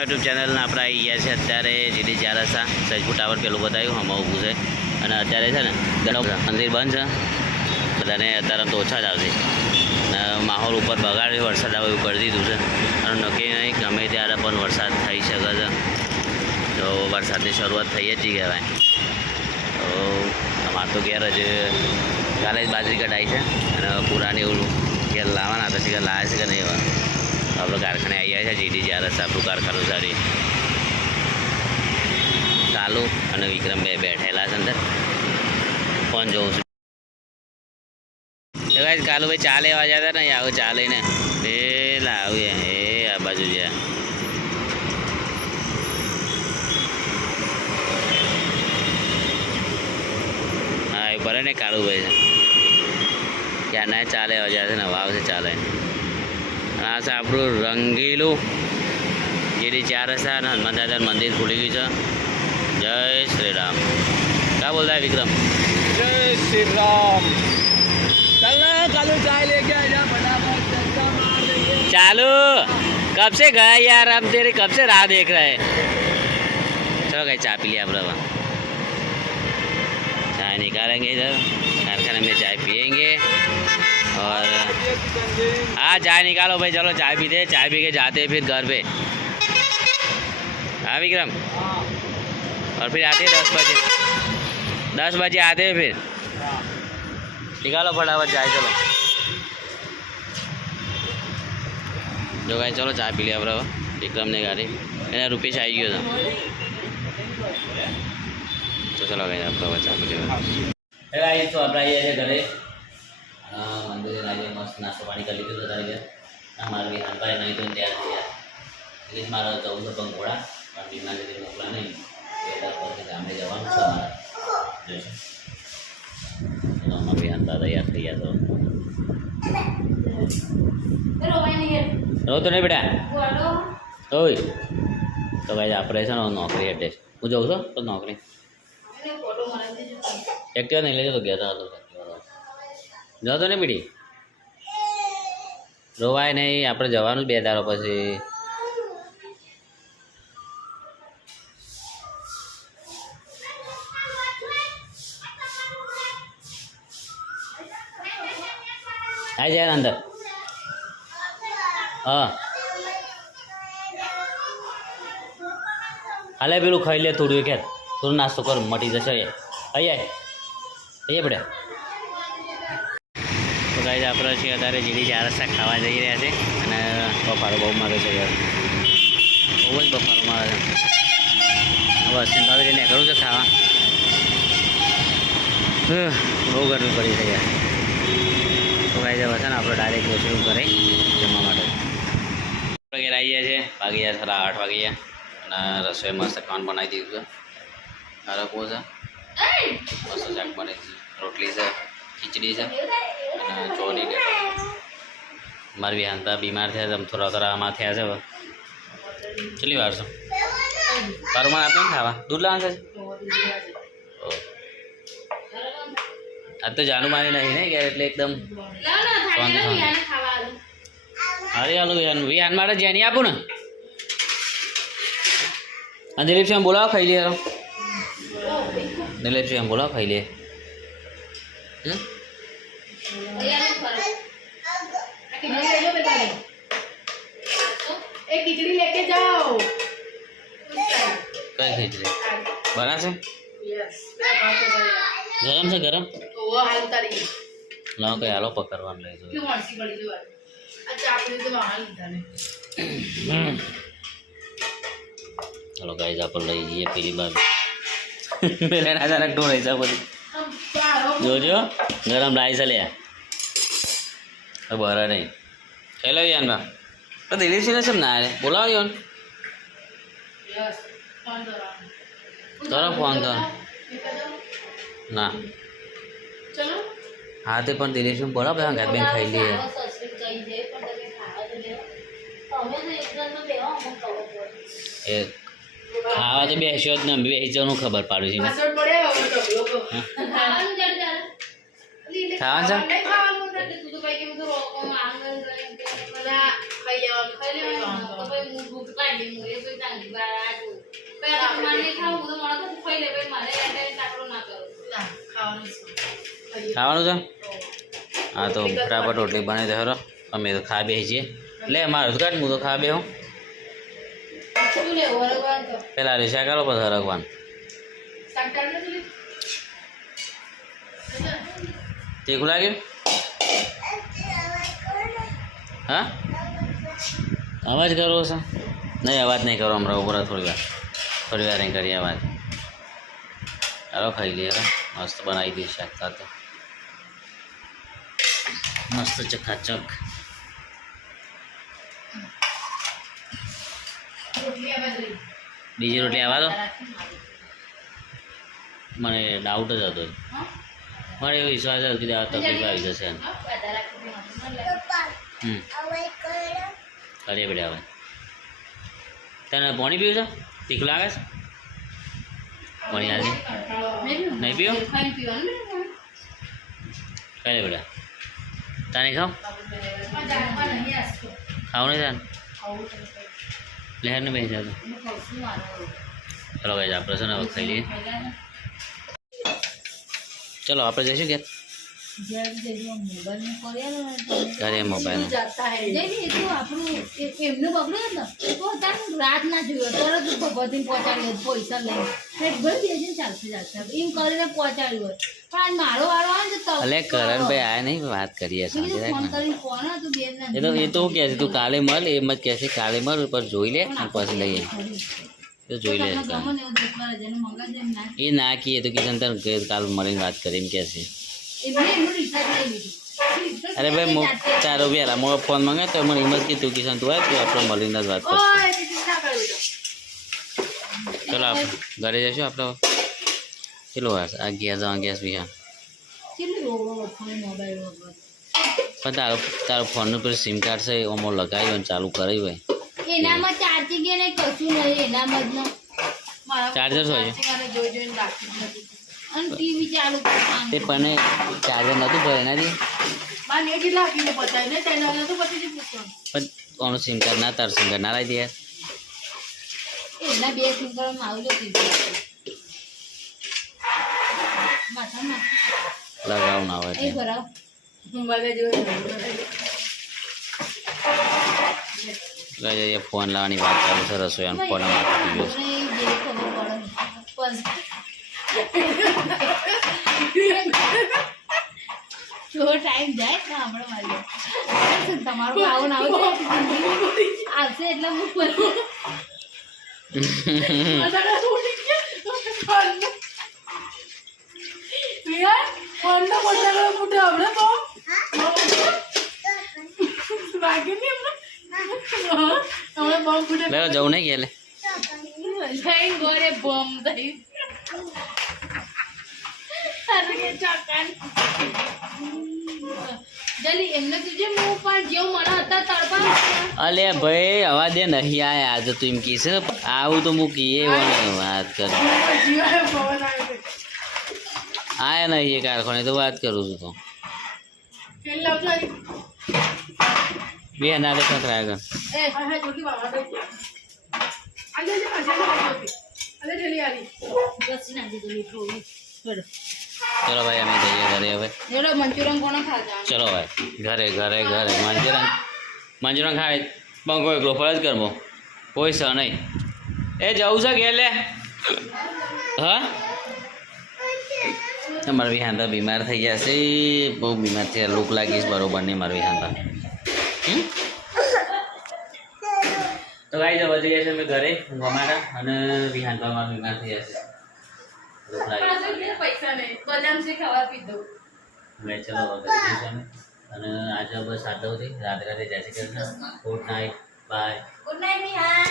YouTube ચેનલને આપણે આવી ગયા છે અત્યારે જીડી ચારસા સજપુર ટાવર પેલું બતાવ્યું આમાં ઊભું છે અને અત્યારે છે ને મંદિર બંધ છે બધાને અત્યારે તો ઓછા જ આવશે અને માહોલ ઉપર બગાડે વરસાદ આવે એવું કરી દીધું છે અને નક્કી નહીં ગમે ત્યારે પણ વરસાદ થઈ શકે છે તો વરસાદની શરૂઆત થઈ જ કહેવાય તો અમારે તો ઘેર જ કાલે જ બાજરી કઢાઈ છે અને પુરાની એવું ઘેર લાવવાના પછી કે લાવે છે કે નહીં એવા આપણે કારખાને આવી ગયા છે જીડી ચારસ આપણું કારખાનું સારી ચાલુ અને વિક્રમ બે બેઠેલા છે અંદર ફોન જોઉં છું એ ભાઈ કાલુ ભાઈ ચા લેવા જતા ને આવું ચા લઈને પેલા આવું એ આ બાજુ જ્યાં હા એ બરે ને કાળુભાઈ છે ત્યાં ના ચા લેવા જાય છે ને વાવ છે ચા લઈને આ છે આપણું રંગીલું જીડી ચારસા અને હનુમાન દાદા મંદિર ખુલી ગયું છે જય શ્રી રામ क्या बोल रहा है विक्रम जय श्री राम चलना कालू चाय लेके आ जा फटाफट चक्का मार देंगे चालू कब से गया यार हम तेरे कब से राह देख रहे हैं चलो गए चाय पी लिया अब चाय निकालेंगे इधर कारखाने में चाय पियेंगे और हाँ चाय निकालो भाई चलो चाय पीते चाय पी के जाते हैं फिर घर पे हाँ विक्रम और फिर आते हैं 10 बजे आते हैं फिर निकालो फटाफट चाय चलो जो भाई चलो चाय पी लिया बराबर विक्रम ने गाड़ी एना रुपीस आई गयो तो चलो भाई आप चाय पी लिया तो आप घरे मंदिर આજે મસ્ત નાસ્તો પાણી કરી લીધું તારે ઘેર મારા વિહાન ભાઈ નહીં તો તૈયાર થઈ ગયા એટલે મારા 14 પંખોડા પણ બીના લીધે મોકલા નહીં એટલે પછી ગામે જવાનું છે અમારે અમારા વિહાન તૈયાર થઈ ગયા તો રો તો નહીં બેટા ઓય તો ભાઈ આપણે છે ને નોકરી એડ્રેસ હું જાઉં છું તો નોકરી એક્ટિવા નહીં લેજો તો ગયા હતો જાઓ તો ને બીડી રોવાય નહીં આપણે જવાનું 2 દાડો પછી આવી જાય અંદર હા હાલે પેલું ખાઈ લે થોડું એક થોડું નાસ્તો કર મટી જશે અહીંયા પડે તો ગાઈઝ આપણે છે અત્યારે જીડી ચારસા ખાવા જઈ રહ્યા છે અને બફારો બહુ મારે છે યાર બહુ જ બફારો મારે છે હવે અશ્વિનભાવે જઈને કરું છે ખાવા બહુ ગરમી પડી છે યાર તો ગાઈઝ હવે છે ને આપણે ડાયરેક્ટ રસોઈ કરે જમવા માટે આપણે ઘેર આવી ગયા છે વાગી ગયા 8:30 વાગી ગયા અને રસોઈ મસ્ત ખાવાનું બનાવી દીધું છે અરકો છે મસ્ત શાક બને છે રોટલી છે ખીચડી છે અને ચોરી કે મારી વિહાનતા બીમાર થયા છે થોડા આમાં થયા છે હવે કેટલી વાર છે તારું મને આપણે ખાવા દૂધ લાવવાનું છે આજ તો જાનું મારી નહીં ને કે એટલે એકદમ અરે હાલો વિહાન માટે જેની આપું ને અને દિલીપ સિંહ બોલાવો ખાઈ લે દિલીપ સિંહ બોલાવો ખાઈ લે खिचड़ी लेके जाओ कई खिचड़ी बना से गरम से गरम वो हाल तारी लाओ कई आलो पकड़वान ले जो क्यों हंसी पड़ी जो अच्छा आपने तो वहां લીધા ને चलो गाइस आप लई ये पहली बार पहले ना जाने ढोरे सा बड़ी जो जो गरम राइस ले अब बरा नहीं हेलो यान बा तो दिलीप सिंह सब ना है बोलाओ यान यस फोन करो फोन तो ना चलो हाँ तो पण दिलीप सिंह बोला भाई घर में खाई लिए एक ખાવા તો બેસ્યો જ ને બેસવાનું ખબર પાડું છે પાછળ પડે હવે તો લોકો ખાવાનું છે ખાવાનું તું તો કઈ કે હું તો માંગ બધા ખાઈ લેવાનું તો ભાઈ હું ભૂખ કાઢી ખાઈ હું એ કોઈ તાંગી બાર આજો પેલા મારે નહીં ખાવું હું તો મોડા તો ખાઈ લે ભાઈ મારે એટલે તાકડો ના કરો ખાવાનું ખાવાનું છે હા તો બરાબર રોટલી બને તો ખરો અમે તો ખા બે છીએ લે મારું તો કાઢ હું તો ખા બે હું શું લેવું હરગવાનું તો પેલા રીક્ષા કરો પછી હરગવાનું શાક કાઢને તું તીખું લાગ્યું હા અવાજ કરવો છે નહીં અવાજ નહીં કરો હમણાં ઉપર થોડી વાર નહીં કરીએ અવાજ ચાલો ખાઈ લઈએ હવે મસ્ત બનાવી દઈએ શાક સાથે મસ્ત ચકાચક રોટલી આ બાજુ બીજી રોટલી આવવા દો મને ડાઉટ જ હતો હા મને એવો વિશ્વાસ હતો કે આ તકલીફ આવી જશે એમ હા પેદા રાખી કરીએ બેટા હવે તને પાણી પીવું છે તીખું લાગે છે પાણી આજે નહીં પીવું ખાઈ પીવાનું કરે બેટા તાને ખાવ ખાવું નહીં તાને લહેરને બેસી જતો ચલો ભાઈ આપણે છે ને હવે ખાઈ લઈએ ચલો આપણે જઈશું કે ઘરે મોબાઈલ રાત ના જોયો તરત ભગવતી પહોંચાડ્યો પૈસા લઈને ચાલશે એમ કરીને પહોંચાડ્યું હોય પણ મારો વારો આવે ને તો અલે કરણભાઈ આયા નહીં વાત કરીએ ફોન સાંજે કરીને કોણ હતું બેન એ તો શું કહે છે તું કાલે મળ એમ જ કહે છે કાલે મળ પર જોઈ લે અને પછી લઈએ તો જોઈ લે એ ના કીએ તો કિશન તને કાલ મળીને વાત કરી એમ કહે છે અરે ભાઈ તારો વેલા મોડો ફોન મંગાય તો મને એમ જ કીધું કિશન તું આવે તો આપણે મળીને જ વાત કરીશું ચલો આપણે ઘરે જઈશું આપણે કેટલો વાર આ ગેસ બી હા પણ તારો ફોનનું પેલું સિમ કાર્ડ છે એમાં લગાવી હોય ચાલુ કરી હોય એનામાં ચાર્જિંગ નહીં કશું નહીં એનામાં જ ચાર્જર હોય અને ટીવી ચાલુ તે પણ ચાર્જર નહોતું ભરે એનાથી પણ કોનું સિમ કાર્ડ ના તારું સિમ કાર્ડ ના લાવી દે યાર એના બે સિમ કાર્ડ આવજો લગાવ ના હોય એ ભરાવ ફોન લાવવાની વાત ચાલુ છે રસોઈ ફોન જો ટાઈમ જાય ને આપણે મારી તમારું આવું ના આવશે એટલે હું જવું નહીં ગયેલે ગોરે બોમ્બ થઈ જલ્દી એમને તુજે હું પણ જેવું મને હતા તડપા અલે ભાઈ હવા દે નહીં આયા આજે તું એમ કીશ આવું તો મૂકીએ વાત કર આયા નહીં એ કારખાને તો વાત કરું છું તો બે ના કંકરા આગળ ચલો ભાઈ અમે જઈએ ઘરે હવે મંચુરિયન કોને ખાધા ચલો ભાઈ ઘરે ઘરે ઘરે મંચુરિયન ખાય બંકો એકલો ફરજ કરવો કોઈ સ નહીં એ જવું છે ઘેર લે હા મારા વિહાંતા બીમાર થઈ ગયા છે બહુ બીમાર થયા લૂક લાગીશ બરોબર નહીં મારા વિહાંતા તો ગાઈ જવા જઈએ છીએ અમે ઘરે ઊંઘવા માટે અને વિહાંતા મારા બીમાર થઈ જશે લૂક લાગી પૈસા નહીં બદામ છે ખાવા પીધો મેં ચલો ઘરે જઈશું અને આજે બસ આટલું રાત્રે જય Shri Krishna good night bye good night મિહા